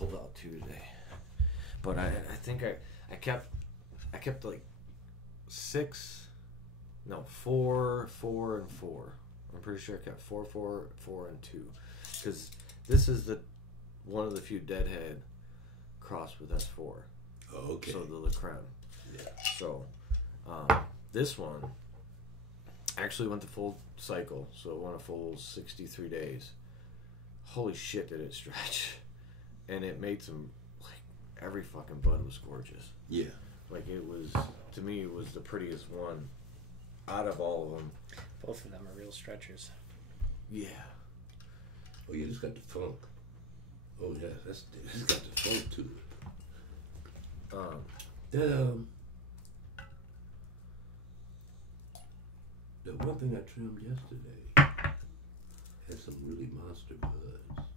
pulled out 2 today. But I think I kept like 4, 4, and 4. I'm pretty sure I kept 4, 4, 4, and 2. Because this is one of the few deadhead crossed with S4. Oh, okay. So the La Creme. Yeah. So this one actually went the full cycle. So it went a full 63 days. Holy shit, did it stretch. And it made some, like, every fucking bud was gorgeous. Yeah. Like, it was, to me, it was the prettiest one out of all of them. Both of them are real stretchers. Yeah. Oh, yeah, it's got the funk. Oh, yeah, it's got the funk to it. The one thing I trimmed yesterday had some really monster buds.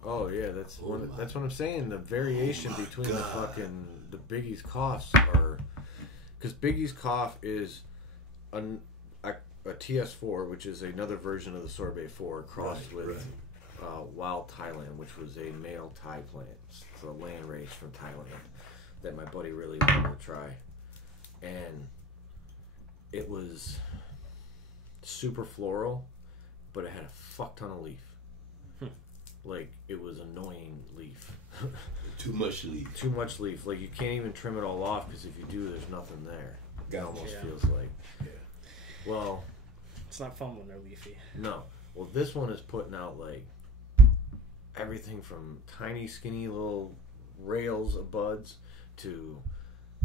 Oh yeah, that's what I'm saying. The variation between the Biggie's coughs are, because Biggie's cough is a TS4, which is another version of the sorbet 4 crossed with wild Thailand, which was a male Thai plant. It's a land race from Thailand that my buddy really wanted to try, and it was super floral, but it had a fuck ton of leaf. Like, it was annoying leaf. Too much leaf. Too much leaf. Like, you can't even trim it all off, because if you do, there's nothing there. It almost feels like. Yeah. Well, it's not fun when they're leafy. No. Well, this one is putting out, like, everything from tiny, skinny little rails of buds to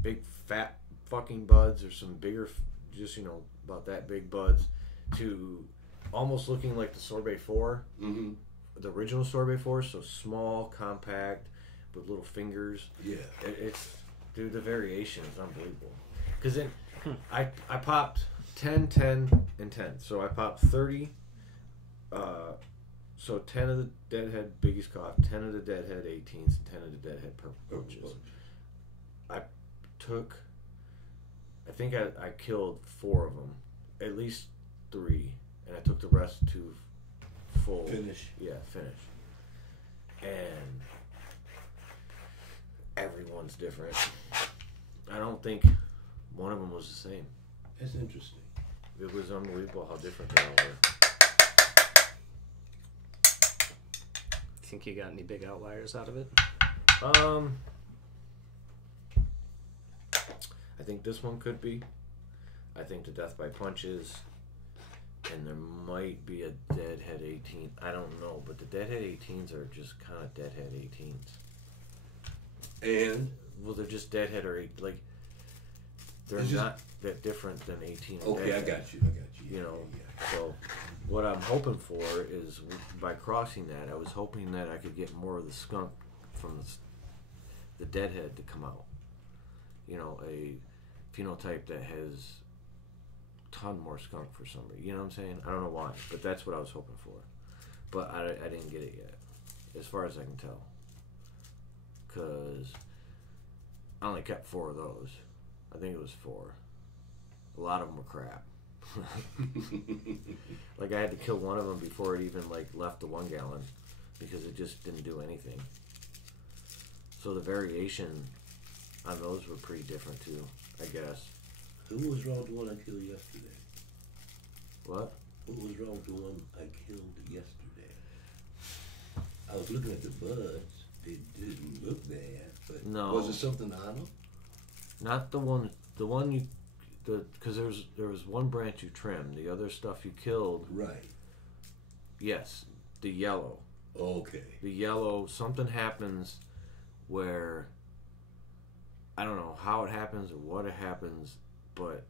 big, fat fucking buds, or some bigger, just, about that big buds, to almost looking like the sorbet 4. Mm-hmm. The original sorbet 4, so small, compact, with little fingers. Yeah. It's, dude, the variation is unbelievable. Because then I popped 10, 10, and 10. So I popped 30. So 10 of the Deadhead Biggie's Cough, 10 of the Deadhead 18s, and 10 of the Deadhead Purple Roaches. I think I killed 4 of them, at least 3, and I took the rest to full finish. Yeah, finish. And everyone's different. I don't think one of them was the same. That's interesting. It was unbelievable how different they all were. Think you got any big outliers out of it? I think this one could be. I think the Death by Punches, and there might be a Deadhead 18. I don't know, but the Deadhead 18s are just kind of Deadhead 18s. And? Well, they're just Deadhead or 8. Like, they're not that different than 18 or okay, Deadhead. I got you. You know, so what I'm hoping for is, by crossing that, I was hoping that I could get more of the skunk from the Deadhead to come out. You know, a phenotype that has ton more skunk for some reason. You know what I'm saying? I don't know why, but that's what I was hoping for. But I didn't get it yet, as far as I can tell. Because I only kept 4 of those. I think it was 4. A lot of them were crap. Like, I had to kill one of them before it even, like, left the 1 gallon, because it just didn't do anything. So the variation on those were pretty different too, I guess. Who was wrong with the one I killed yesterday? What? Who was wrong with the one I killed yesterday? I was looking at the buds. They didn't look bad, but no. Was it something on them? Not the one you, because there was one branch you trimmed. The other stuff you killed. Right. Yes, the yellow. Okay. The yellow, something happens where, I don't know how it happens or what it happens, but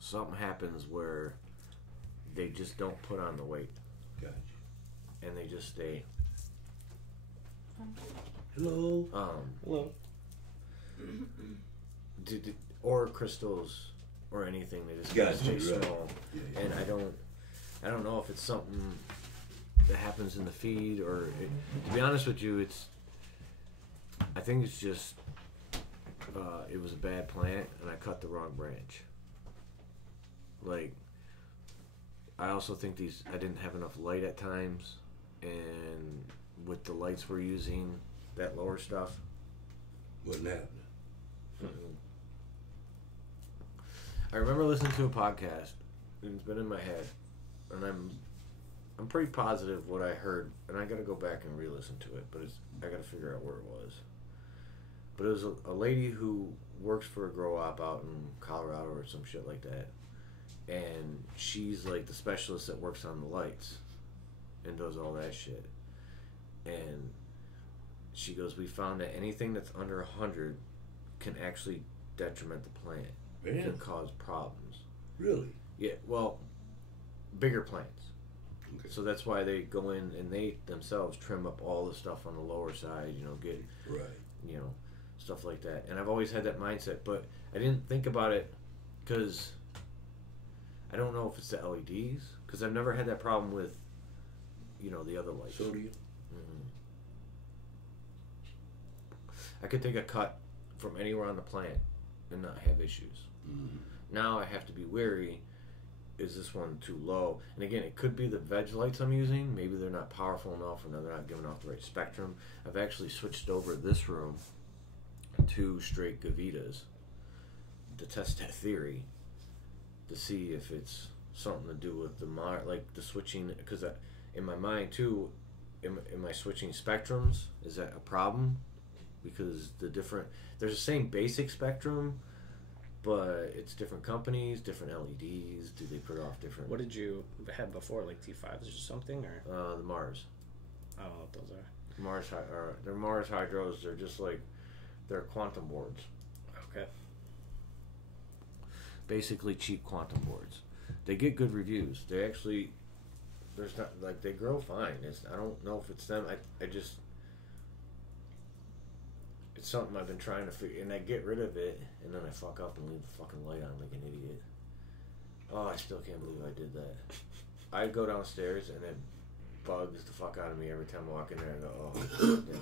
something happens where they just don't put on the weight. Gotcha. And they just stay. Hello. Hello. Or crystals or anything, they just stay small. Yeah. And I don't know if it's something that happens in the feed or to be honest with you, I think it's just it was a bad plant and I cut the wrong branch. Like, I also think I didn't have enough light at times, and with the lights we're using, that lower stuff. Wasn't happening. I remember listening to a podcast, and it's been in my head, and I'm pretty positive what I heard, and I got to go back and re-listen to it, but I got to figure out where it was. But it was a lady who works for a grow op out in Colorado or some shit like that, and she's like the specialist that works on the lights and does all that shit. And she goes, we found that anything that's under 100 can actually detriment the plant. Man. Can cause problems. Really? Yeah, well, bigger plants. Okay. So that's why they go in and they themselves trim up all the stuff on the lower side, get, right. Stuff like that. And I've always had that mindset, but I didn't think about it because I don't know if it's the LEDs, because I've never had that problem with, the other lights. Sodium? Mm-hmm. I could take a cut from anywhere on the plant and not have issues. Mm-hmm. Now I have to be wary. Is this one too low? And again, it could be the veg lights I'm using. Maybe they're not powerful enough, or they're not giving off the right spectrum. I've actually switched over this room to straight Gavitas to test that theory, to see if it's something to do with the switching. Because in my mind too, am I switching spectrums? Is that a problem? Because there's the same basic spectrum, but it's different companies, different LEDs. Do they put off different? What did you have before, like T5s or something, or? The Mars. I don't know what those are. They're Mars Hydros. They're just like, they're quantum boards. Okay. Basically cheap quantum boards. They get good reviews. They actually, there's not, they grow fine. I don't know if it's them. I just, it's something I've been trying to figure, and I get rid of it, and then I fuck up and leave the fucking light on like an idiot. Oh, I still can't believe I did that. I go downstairs, and it bugs the fuck out of me every time I walk in there and go, oh, damn.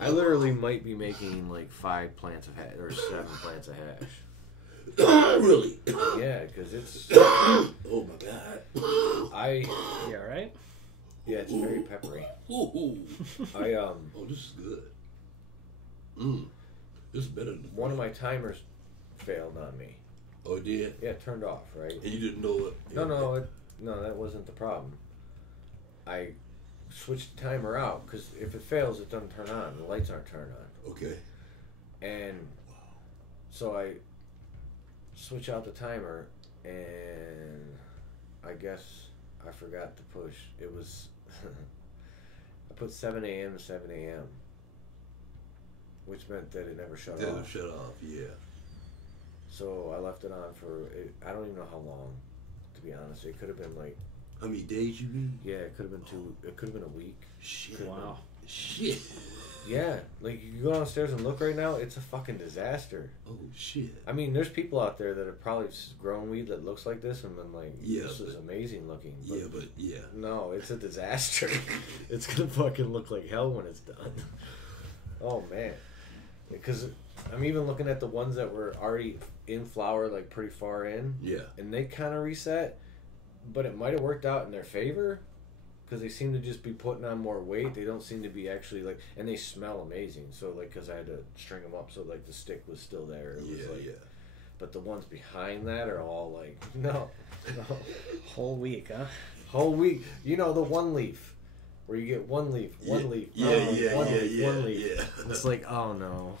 I literally might be making like 5 plants of hash, or 7 plants of hash. Really? Yeah, because it's... Oh my god. You alright? Yeah, it's very peppery. Ooh. Oh, this is good. This is better than one of my timers failed on me. Oh, it did? Yeah, it turned off, right? And you didn't know it? No, that wasn't the problem. I switched the timer out, because if it fails, it doesn't turn on. The lights aren't turned on. Okay. And so I switch out the timer, and I guess I forgot to push. It was... I put 7 a.m. to 7 a.m., which meant that it never shut off. Never shut off, yeah. So I left it on for, I don't even know how long, to be honest. It could have been like... How many days you mean? Yeah, it could have been it could have been a week. Shit. Wow. Shit. Yeah, like you go downstairs and look right now, it's a fucking disaster. Oh, shit. I mean, there's people out there that have probably grown weed that looks like this and been like, this is amazing looking. But no, it's a disaster. It's gonna fucking look like hell when it's done. Oh, man. Because I'm even looking at the ones that were already in flower, like pretty far in. Yeah. And they kind of reset, but it might have worked out in their favor, because they seem to just be putting on more weight. They don't seem to be actually like, and they smell amazing. So like, because I had to string them up, so like the stick was still there. It was like, but the ones behind that are all like, no. Whole week, huh? Whole week. The 1 leaf, where you get one leaf, one leaf. One leaf. Yeah. It's like, oh no.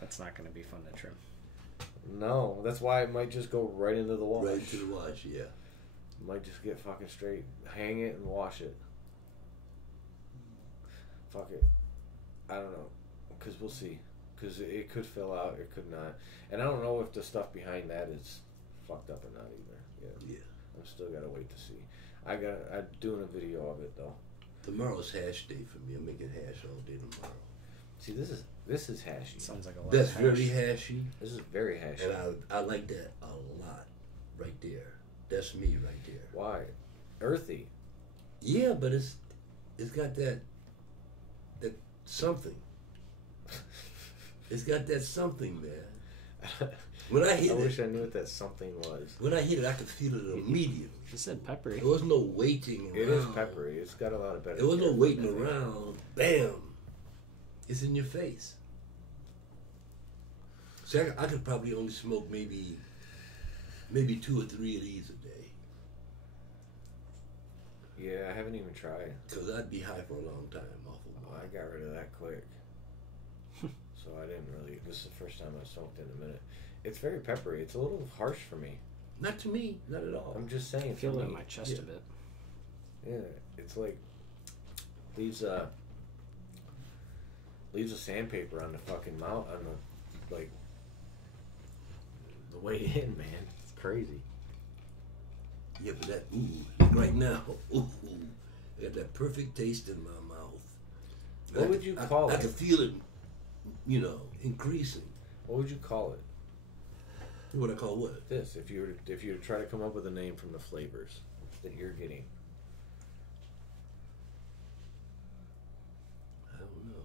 That's not going to be fun to trim. No, that's why it might just go right into the wash. Right into the wash, yeah. Might just get fucking straight. Hang it and wash it. Fuck it. I don't know. Because we'll see. Because it could fill out, it could not. And I don't know if the stuff behind that is fucked up or not either. Yeah. I'm still got to wait to see. I'm doing a video of it, though. Tomorrow's hash day for me. I'm making hash all day tomorrow. See, this is hashy. Sounds like a lot That's of hash. very hashy. This is very hashy. And I like that a lot right there. That's me right there. Why? Earthy. Yeah, but it's got that something. It's got that something, man. When I hit I wish I knew what that something was. When I hit it, I could feel it immediately. You said peppery. There was no waiting around. It is peppery. It's got a lot of better. There was no waiting around. Bam. It's in your face. See, I could probably only smoke maybe 2 or 3 of these a day. Yeah, I haven't even tried. Because I'd be high for a long time off of Oh, I got rid of that quick. So I didn't really... This is the first time I smoked in a minute. It's very peppery. It's a little harsh for me. Not to me, not at all. I'm just saying. I feel it in my chest a bit. Yeah, it's like... Leaves a sandpaper on the fucking mouth, on the, like... The way in, man. It's crazy. Yeah, but that, right now, I got that perfect taste in my mouth. What would you call it? I can feel it, increasing. What would you call it? What I call what? This, if you were to try to come up with a name from the flavors that you're getting. I don't know.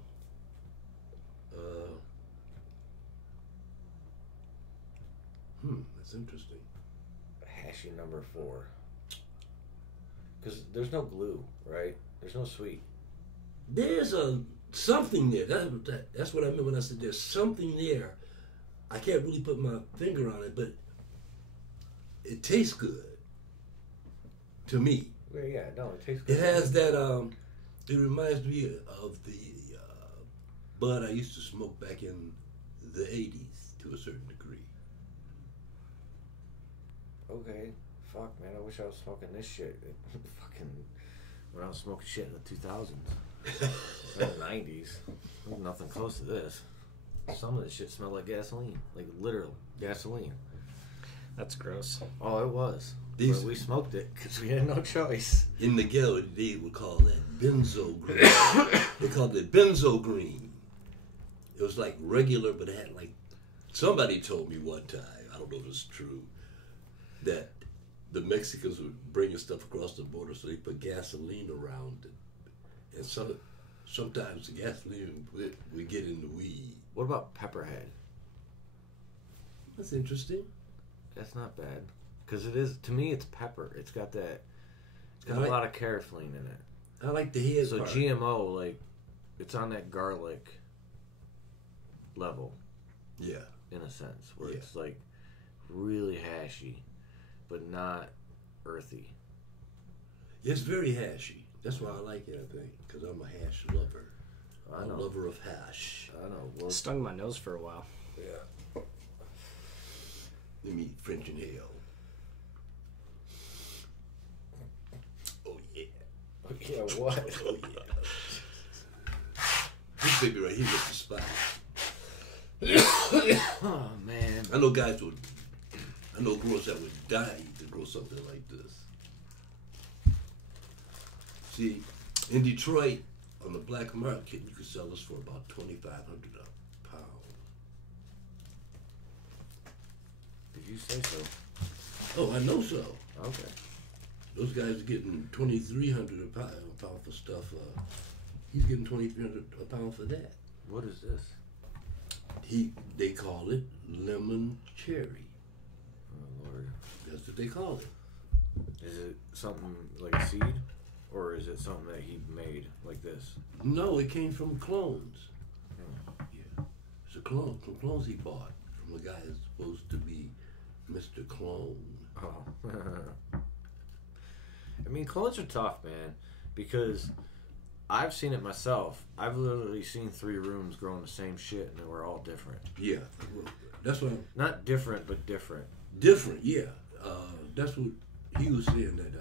That's interesting. Hashy number 4. Because there's no glue, right? There's no sweet. There's something there. That's what I meant when I said there's something there. I can't really put my finger on it, but it tastes good to me. Well, yeah, no, it tastes good. It has that. It reminds me of the bud I used to smoke back in the '80s to a certain degree. Okay, fuck, man, I wish I was smoking this shit. Fucking, when I was smoking shit in the 2000s. In the 90s. There's nothing close to this. Some of this shit smelled like gasoline. Like, literal gasoline. That's gross. Oh, it was. But we smoked it because we had no choice. In the ghetto, they would call that benzo green. They called it benzo green. It was like regular, but it had like... Somebody told me one time, I don't know if it's true, that the Mexicans were bringing stuff across the border, so they put gasoline around it. And sometimes the gasoline would get in the weed. What about pepperhead? That's interesting. That's not bad. Because it is, to me, it's pepper. It's got that, it's got a lot of carotene in it. I like the head So part. GMO, like, it's on that garlic level. Yeah. In a sense, where it's like really hashy, but not earthy. It's very hashy. That's why I like it, I think, because I'm a hash lover. I'm a lover of hash. I know. Well, it stung my nose for a while. Yeah. Let me French inhale. Oh, yeah. Oh, yeah, what? Oh, yeah. This baby right here gets the spot. Oh, man. I know girls that would die to grow something like this. See, in Detroit, on the black market, you could sell this for about $2,500 a pound. Did you say so? Oh, I know so. Okay. Those guys are getting $2,300 a pound for stuff. He's getting $2,300 a pound for that. What is this? They call it lemon cherry. Oh, Lord. That's what they call it. Is it something like a seed? Or is it something that he made like this? No, it came from clones. Yeah. It's a clone. From clones he bought from a guy that's supposed to be Mr. Clone. Oh. I mean, clones are tough, man, because I've seen it myself. I've literally seen 3 rooms growing the same shit, and they were all different. Yeah. That's what Not different, but different. Different, yeah. That's what he was saying that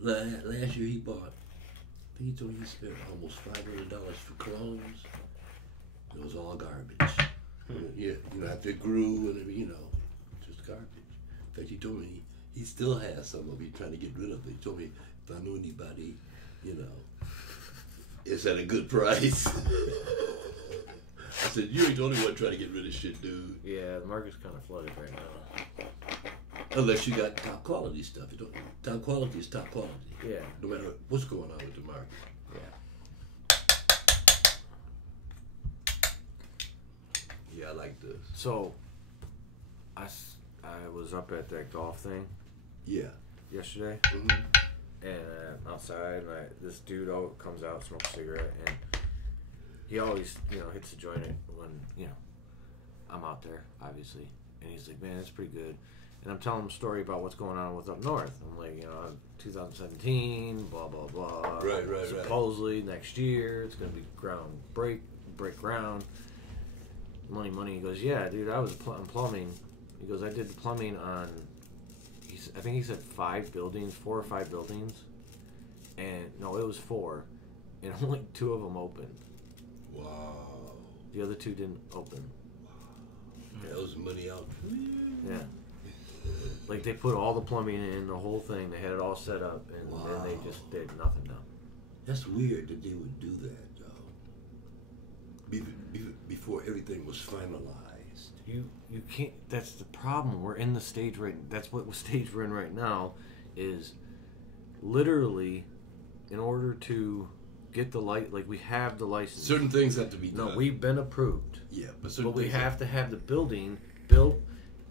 last year he bought, I think he told me he spent almost $500 for clones. It was all garbage. Yeah, after it grew and just garbage. In fact, he told me he still has some of it. He's trying to get rid of it. He told me if I knew anybody, it's at a good price. I said, you ain't the only one trying to get rid of shit, dude. Yeah, the market's kind of flooded right now. Unless you got top quality stuff. Top quality is top quality. Yeah. No matter what's going on with the market. Yeah. Yeah, I like this. So, I was up at that golf thing. Yeah. Yesterday. Mm-hmm. And outside, this dude comes out, smokes a cigarette, and he always, hits the joint when, I'm out there, obviously. And he's like, man, it's pretty good. And I'm telling him a story about what's going on with up north. I'm like, 2017, blah, blah, blah. Right. Supposedly next year, it's going to be break ground. Money. He goes, yeah, dude, I was on plumbing. He goes, I did the plumbing on, I think he said 4 or 5 buildings. And, no, it was 4. And only 2 of them opened. Wow. The other 2 didn't open. Wow. That was money out. Yeah. Like, they put all the plumbing in, the whole thing. They had it all set up. And then they just did nothing done. That's weird that they would do that, though. Before everything was finalized. You can't. That's the problem. We're in the stage right. That's what stage we're in right now. Is literally, in order to get the like we have the license. Certain things have to be done. No, we've been approved. Yeah, but we have to have the building built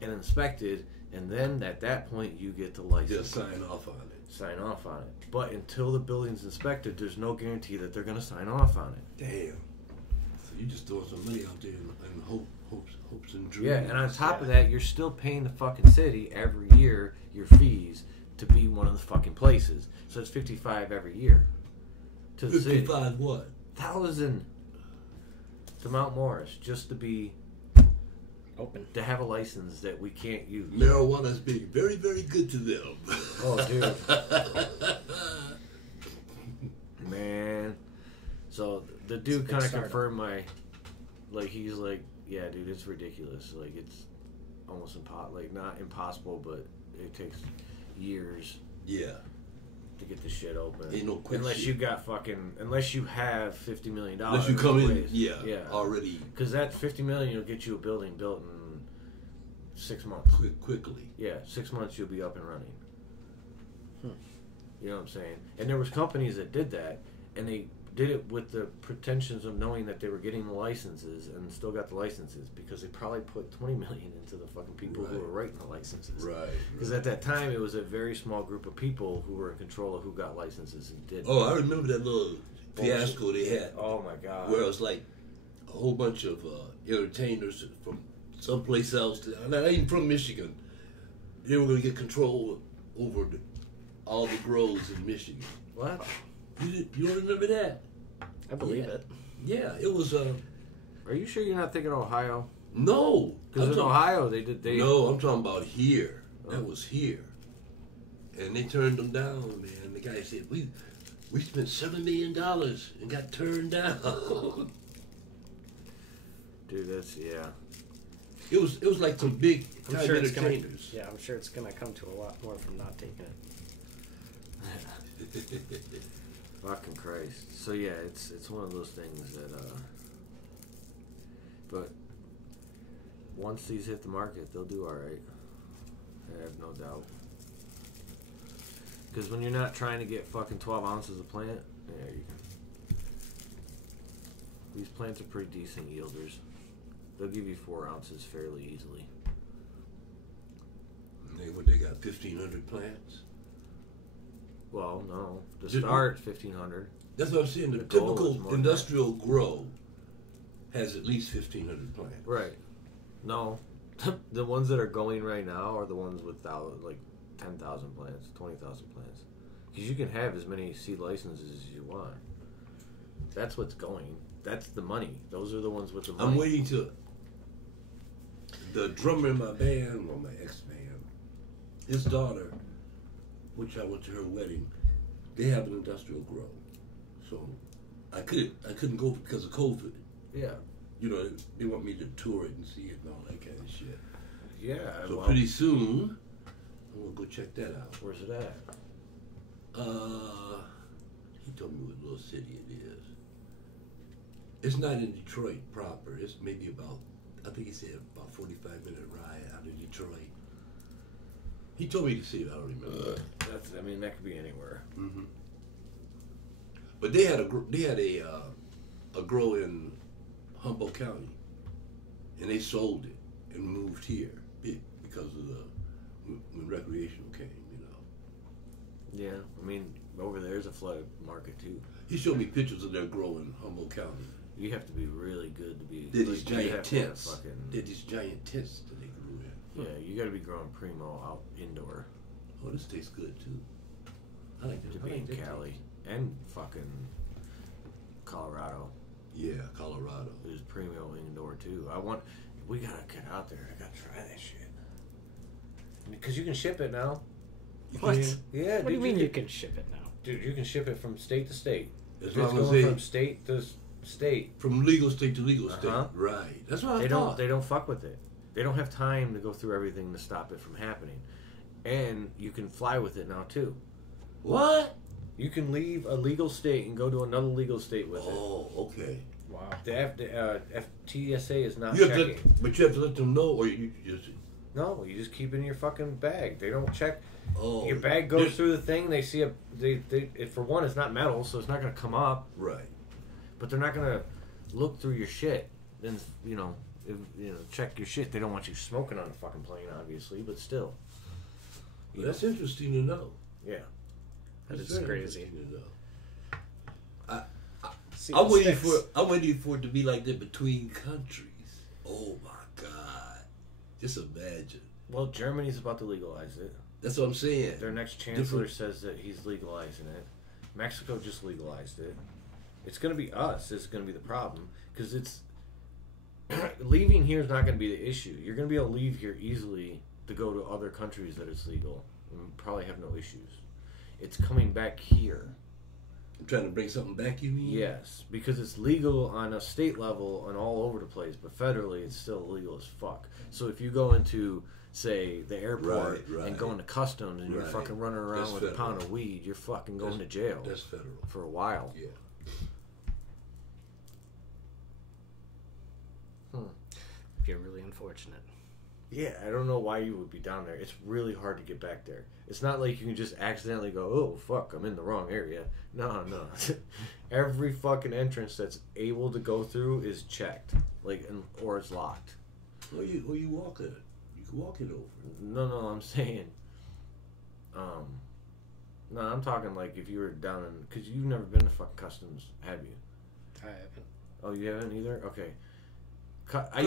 and inspected, and then at that point you get the license. Just sign off on it. Sign off on it. But until the building's inspected, there's no guarantee that they're going to sign off on it. Damn. So you just throwing some money out there and hopes and dreams. Yeah, and on top of that, you're still paying the fucking city every year your fees to be one of the fucking places. So it's $55 every year to the city. 55 what? 1,000 to Mount Morris just to be open, to have a license that we can't use. Marijuana's being very, very good to them. Oh, dude. Man. So the dude kind of confirmed he's like, yeah, dude, it's ridiculous. Like, it's almost not impossible, but it takes years. Yeah. To get the shit open. Ain't no quick unless shit. you got unless you have $50 million. Unless you come in, already. Because that $50 million will get you a building built in 6 months. Quickly. Yeah, 6 months you'll be up and running. You know what I'm saying? And there was companies that did that, and they did it with the pretensions of knowing that they were getting the licenses, and still got the licenses because they probably put $20 million into the fucking people who were writing the licenses. Right. Because at that time it was a very small group of people who were in control of who got licenses and did. Oh, I remember that little fiasco they had. Oh my god! Where it was like a whole bunch of entertainers from someplace else, not even from Michigan. They were going to get control over all the grows in Michigan. What? You don't remember that? I believe it. Yeah, it was. Are you sure you're not thinking of Ohio? No, because in Ohio they did. No, I'm talking about here. That was here, and they turned them down. Man, the guy said we spent $7 million and got turned down. Dude, that's It was like some big time entertainers. I'm sure it's gonna come to a lot more from not taking it. Fucking Christ. So yeah, it's one of those things that but once these hit the market, they'll do alright. I have no doubt. Because when you're not trying to get fucking 12 ounces of plant, yeah, you can. These plants are pretty decent yielders. They'll give you 4 ounces fairly easily. They got 1,500 plants? Well, no. To start, 1,500. That's what I'm saying. The typical industrial grow has at least 1,500 plants. Right. No. The ones that are going right now are the ones with 10,000 plants, 20,000 plants. Because you can have as many seed licenses as you want. That's what's going. That's the money. Those are the ones with the money. I'm waiting to... The drummer in my band, or my ex-band, his daughter, which I went to her wedding, they have an industrial grow. So I couldn't go because of COVID. Yeah. You know, they want me to tour it and see it and all that kind of shit. Yeah. So pretty soon, I'm going to go check that out. Where's it at? He told me what little city it is. It's not in Detroit proper. It's maybe about, I think he said about 45-minute ride out of Detroit. He told me to see it. I don't remember. That could be anywhere. Mm-hmm. But they had a grow in Humboldt County, and they sold it and moved here because of when recreational came. You know. Yeah, over there's a flooded market too. He showed me pictures of their grow in Humboldt County. You have to be really good to be. They're these like, you giant have to have tents. fucking- They're these giant tents that they grew in. Yeah, you got to be growing primo out indoor Oh, this tastes good too. I like to that. be I like in that Cali taste. and fucking Colorado. Yeah, Colorado. There's primo indoor too. We gotta get out there. I gotta try that shit. Because you can ship it now. What? Yeah, What do you mean you can ship it now? Dude, you can ship it from state to state. As It's long as going they from state to state. from legal state to legal state. Uh-huh. Right. That's what I They thought. don't fuck with it. They don't have time to go through everything to stop it from happening. And you can fly with it now too. What? You can leave a legal state and go to another legal state with it. Oh, okay. Wow. The TSA is not You have checking. but you have to let them know, or you just. No, you just keep it in your fucking bag. They don't check. Oh, Your bag goes just- through the thing. They see for one, it's not metal, so it's not going to come up. Right. But they're not going to look through your shit. Then check your shit. They don't want you smoking on the fucking plane, obviously, but still. Well, that's interesting to know. Yeah. That That's is very crazy. interesting to know. See, I'm waiting sticks. for it to be like that between countries. Oh my God! Just imagine. Well, Germany's about to legalize it. That's what I'm saying. Their next chancellor Different- says that he's legalizing it. Mexico just legalized it. It's going to be us. This is going to be the problem because it's leaving here is not going to be the issue. You're going to be able to leave here easily to go to other countries that it's legal and probably have no issues. It's coming back here. I'm trying to bring something back. You mean? Yes, because it's legal on a state level and all over the place, but federally it's still illegal as fuck. So if you go into, say, the airport Right. and go into customs and you're Right. fucking running around That's with a federal. pound of weed, you're fucking going to jail That's federal. for a while. Yeah. You're really unfortunate. Yeah, I don't know why you would be down there. It's really hard to get back there. It's not like you can just accidentally go, oh, fuck, I'm in the wrong area. No. Every fucking entrance that's able to go through is checked, or it's locked. Or you walk it. You can walk it over. No, I'm saying, no, I'm talking like if you were down in, because you've never been to fucking customs, have you? I haven't. Oh, you haven't either? Okay. I've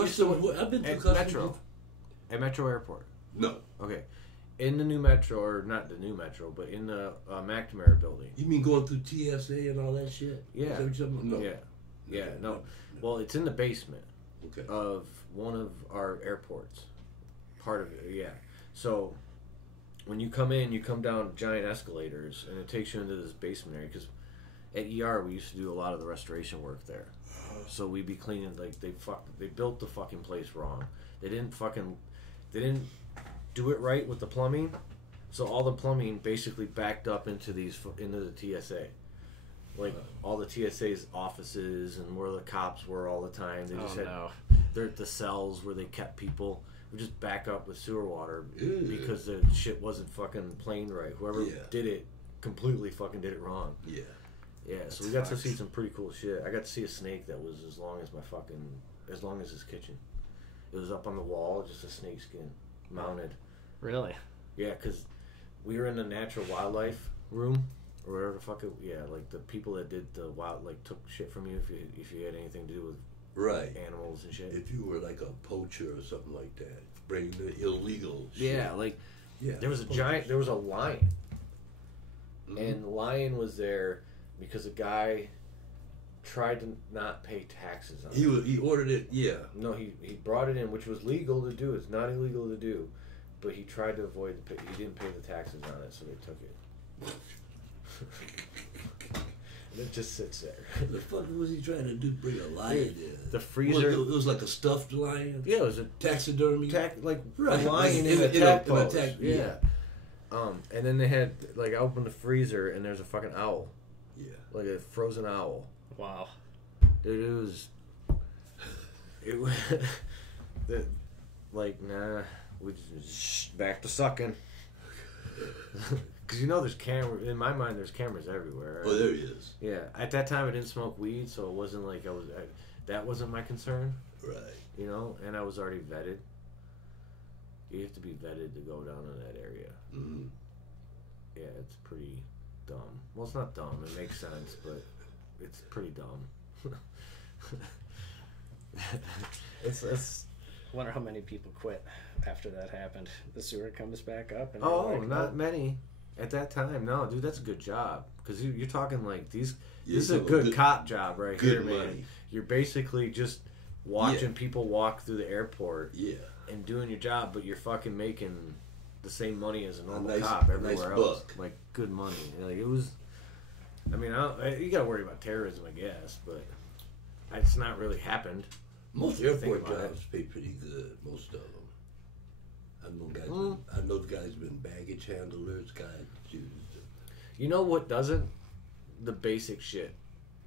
been to at customs. Metro. At Metro Airport. No. Okay. In the new Metro, or not the new Metro, but in the McNamara building. You mean going through TSA and all that shit? Yeah. Is that what you're talking about? No. Yeah, no. Well, it's in the basement Okay. of one of our airports. Part of it, yeah. So, when you come in, you come down giant escalators, and it takes you into this basement area, because at ER, we used to do a lot of the restoration work there. So we'd be cleaning, they built the fucking place wrong. They didn't do it right with the plumbing, so all the plumbing basically backed up into the TSA. Like all the TSA's offices and where the cops were all the time. They just had the cells where they kept people. We just back up with sewer water because the shit wasn't fucking planed right. Whoever did it completely fucking did it wrong. Yeah. Yeah, so we got to see some pretty cool shit. I got to see a snake that was as long as this kitchen. It was up on the wall, just a snake skin, mounted. Really? Yeah, because we were in the natural wildlife room, or whatever the fuck like the people that did the took shit from you if you had anything to do with animals and shit. If you were like a poacher or something like that, bringing the illegal shit. Yeah, there was a lion. Mm-hmm. And the lion was there because a guy tried to not pay taxes on it. He ordered it, No, he brought it in, which was legal to do. It's not illegal to do. But he tried to avoid he didn't pay the taxes on it, so they took it. And it just sits there. The fuck was he trying to do? Bring a lion in? The freezer. It was like a stuffed lion? Yeah, it was a taxidermy? a lion in a tap pose. Yeah. And then they had, I opened the freezer and there's a fucking owl. Yeah. Like a frozen owl. Wow. Dude, it was, nah, we just back to sucking. Because there's in my mind, there's cameras everywhere. Oh, there he is. Yeah, at that time I didn't smoke weed, so it wasn't like that wasn't my concern. Right. And I was already vetted. You have to be vetted to go down in that area. Mm-hmm. Yeah, it's pretty dumb. Well, it's not dumb. It makes sense, but it's pretty dumb. It's. I wonder how many people quit after that happened. The sewer comes back up. And Not many at that time. No, dude, that's a good job because you're talking like these. Yeah, this is a good cop job right here, man. Money. You're basically just watching people walk through the airport. Yeah. And doing your job, but you're fucking making the same money as a normal cop everywhere else. Buck. Like good money. Like it was. I mean, you got to worry about terrorism, I guess, but it's not really happened. Most airport jobs pay pretty good. Most of them. I know guys been baggage handlers, guys. You know what doesn't? The basic shit.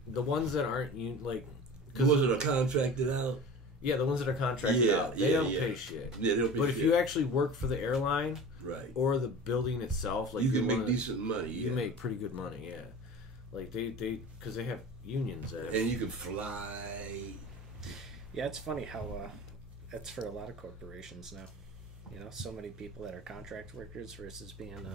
The ones that aren't like. The ones that are contracted out. Yeah, the ones that are contracted out. They don't pay shit. Yeah, they don't pay but shit. if you actually work for the airline, right, or the building itself, like you can make decent money. Yeah. You make pretty good money. Yeah. Like they because they have unions that. And you can fly. Yeah, it's funny how that's for a lot of corporations now. You know, so many people that are contract workers versus being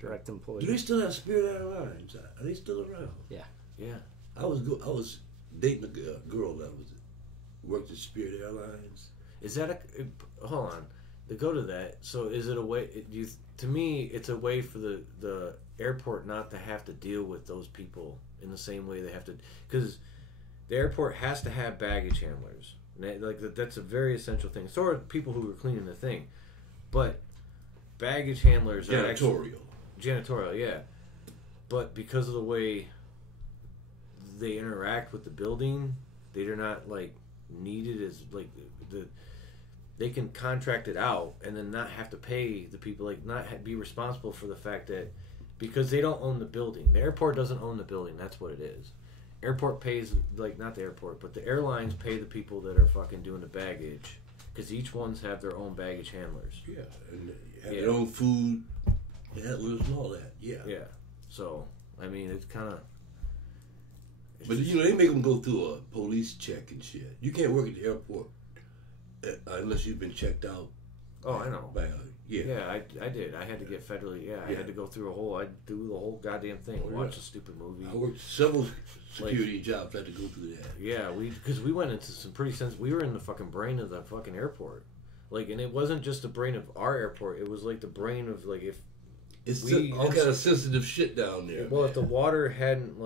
direct employees. Do they still have Spirit Airlines? Are they still around? Yeah. Yeah. I was dating a girl that worked at Spirit Airlines. Is that hold on? To go to that, so is it a way? To me, it's a way for the airport not to have to deal with those people in the same way they have to, because the airport has to have baggage handlers. Like that's a very essential thing. So are people who are cleaning the thing, but baggage handlers are janitorial, yeah. But because of the way they interact with the building, they're not like needed as like they can contract it out and then not have to pay the people, like not be responsible for the fact that because they don't own the building. The airport doesn't own the building. That's what it is. Airport pays, like, not the airport, but the airlines pay the people that are fucking doing the baggage because each ones have their own baggage handlers. Yeah, and have their own food handlers and all that. Yeah. Yeah. So, I mean, it's kind of. But, you know, they make them go through a police check and shit. You can't work at the airport unless you've been checked out. Oh, I know. Yeah, I did. I had to get federally. Yeah, I had to go through I do the whole goddamn thing. Watch a stupid movie. I worked several security jobs. I had to go through that. Yeah, because we went into some pretty we were in the fucking brain of the fucking airport, like, and it wasn't just the brain of our airport. It was like the brain of like if it's all kind of sensitive shit down there. Well, if the water hadn't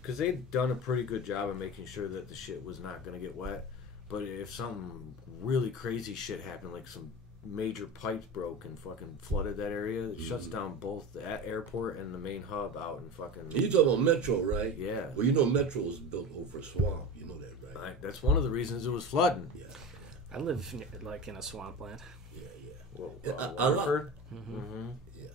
because they'd done a pretty good job of making sure that the shit was not going to get wet. But if something really crazy shit happened, like some major pipes broke and fucking flooded that area, it shuts down both the airport and the main hub out and fucking. You talking about Metro, right? Yeah. Well, you know Metro was built over a swamp. You know that, right? That's one of the reasons it was flooding. Yeah. I live like in a swampland. Yeah. Waterford. Mm-hmm. Yeah.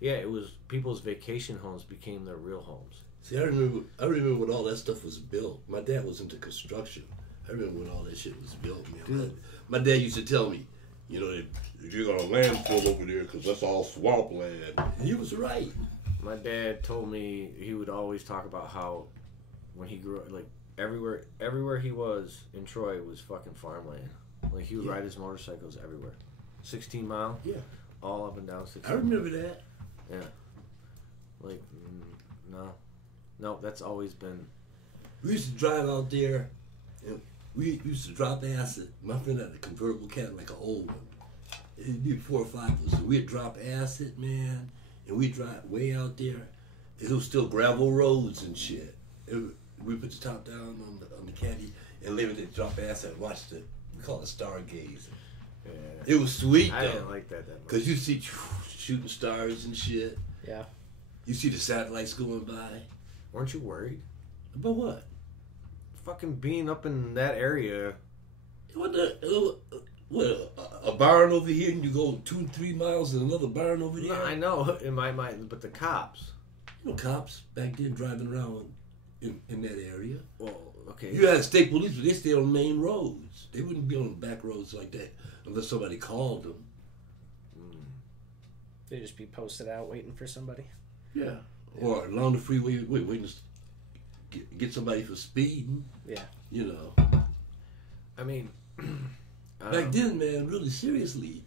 Yeah, it was people's vacation homes became their real homes. See, I remember when all that stuff was built. My dad was into construction. I remember when all that shit was built, man. My dad used to tell me, you know, you're going to landfill over there because that's all swampland. And he was right. My dad told me he would always talk about how when he grew up, like, everywhere he was in Troy was fucking farmland. Like, he would ride his motorcycles everywhere. 16 mile? Yeah. All up and down 16 I remember that. Yeah. Like, no, that's always been. We used to drive out there. And we used to drop acid. My friend had a convertible cat, like an old one. It'd be 4 or 5 of us. So we'd drop acid, man, and we'd drive way out there. It was still gravel roads and shit. We put the top down on the caddy and lay with it, drop acid, and watch we call it stargaze. Yeah. It was sweet, though. I didn't like that much. Because you see shooting stars and shit. Yeah. You see the satellites going by. Weren't you worried? About what? Fucking being up in that area. What a barn over here and you go 2-3 miles and another barn over there? No, I know in my mind, but the cops. You know, cops back then driving around in that area. Well, okay. You had state police, but they stayed on main roads. They wouldn't be on back roads like that unless somebody called them. They'd just be posted out waiting for somebody. Yeah. Or along the freeway, waiting to get somebody for speeding. Yeah. You know. I mean, back then, man, really seriously,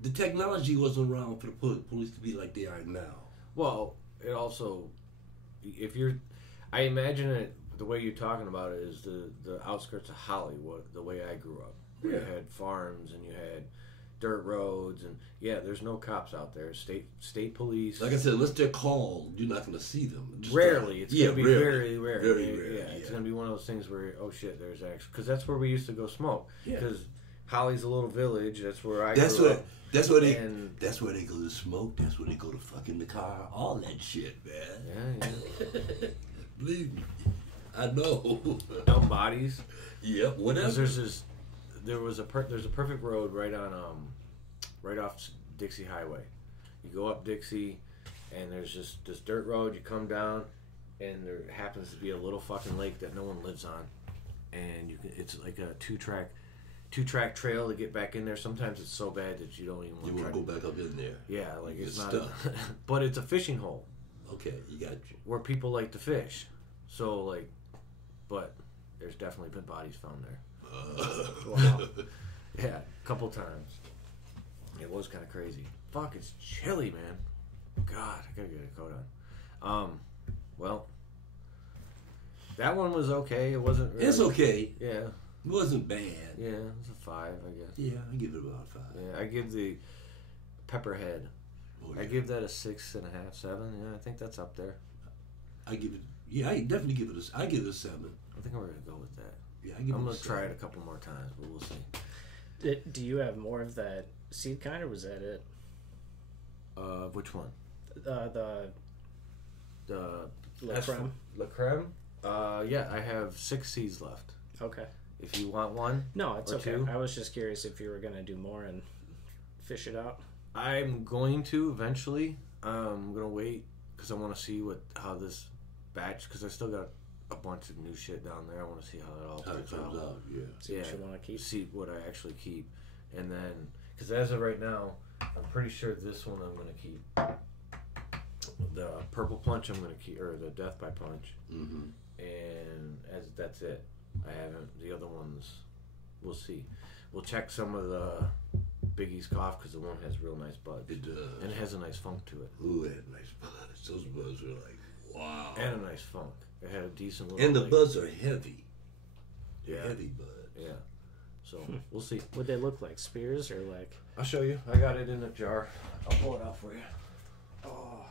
the technology wasn't around for the police to be like they are now. Well, it also, if you're, I imagine it the way you're talking about it is the outskirts of Hollywood, the way I grew up. Where you had farms and you had dirt roads, and there's no cops out there. State police. Like I said, unless they're called, you're not going to see them. Just rarely, it's gonna be rarely. very rare. Very rare. Yeah, it's gonna be one of those things where shit, there's actually because that's where we used to go smoke. Yeah. Because Holly's a little village. That's where I. That's grew what. up. That's where they. And, that's where they go to smoke. That's where they go to fuck in the car. All that shit, man. Yeah. Believe me, I know. Dump bodies. Yep. Whatever. There's a perfect road right on right off Dixie Highway. You go up Dixie, and there's just this dirt road. You come down, and there happens to be a little fucking lake that no one lives on, and it's like a two track trail to get back in there. Sometimes it's so bad that you don't even want to go back up in there. Yeah, like it's not. Stuff. But it's a fishing hole. Okay, you got you. Where people like to fish. So like, but there's definitely been bodies found there. Wow. Yeah, a couple times. It was kind of crazy. Fuck, it's chilly, man. God, I gotta get a coat on. Well, that one was okay. It wasn't really, It's okay. Yeah. It wasn't bad. Yeah, it was a 5, I guess. Yeah, I give it about 5. Yeah, I give the Pepperhead. Oh, yeah. I give that a 6.5, 7. Yeah, I think that's up there. I give it. Yeah, I definitely give it a. I give it a 7. I think we're gonna go with that. Yeah, I'm gonna try it a couple more times, but we'll see. Do you have more of that seed kind, or was that it? Which one? The La Creme. La Creme? Yeah, I have 6 seeds left. Okay. If you want one. No, it's okay. 2. I was just curious if you were gonna do more and fish it out. I'm going to eventually. I'm gonna wait because I want to see how this batch. Because I still got a bunch of new shit down there. I want to see how it all turns out. Yeah. See what you want to keep. See what I actually keep, and then because as of right now, I'm pretty sure this one I'm gonna keep. The purple punch I'm gonna keep, or the death by punch, and that's it. I haven't the other ones. We'll see. We'll check some of the Biggie's cough because the one has real nice buds. It does, and it has a nice funk to it. Ooh, it had nice buds. Those buds were like wow, and a nice funk. It had a decent little. And the buds are heavy. Yeah, heavy buds. Yeah. So we'll see. Would they look like spears or like? I'll show you. I got it in a jar. I'll pull it out for you. Oh.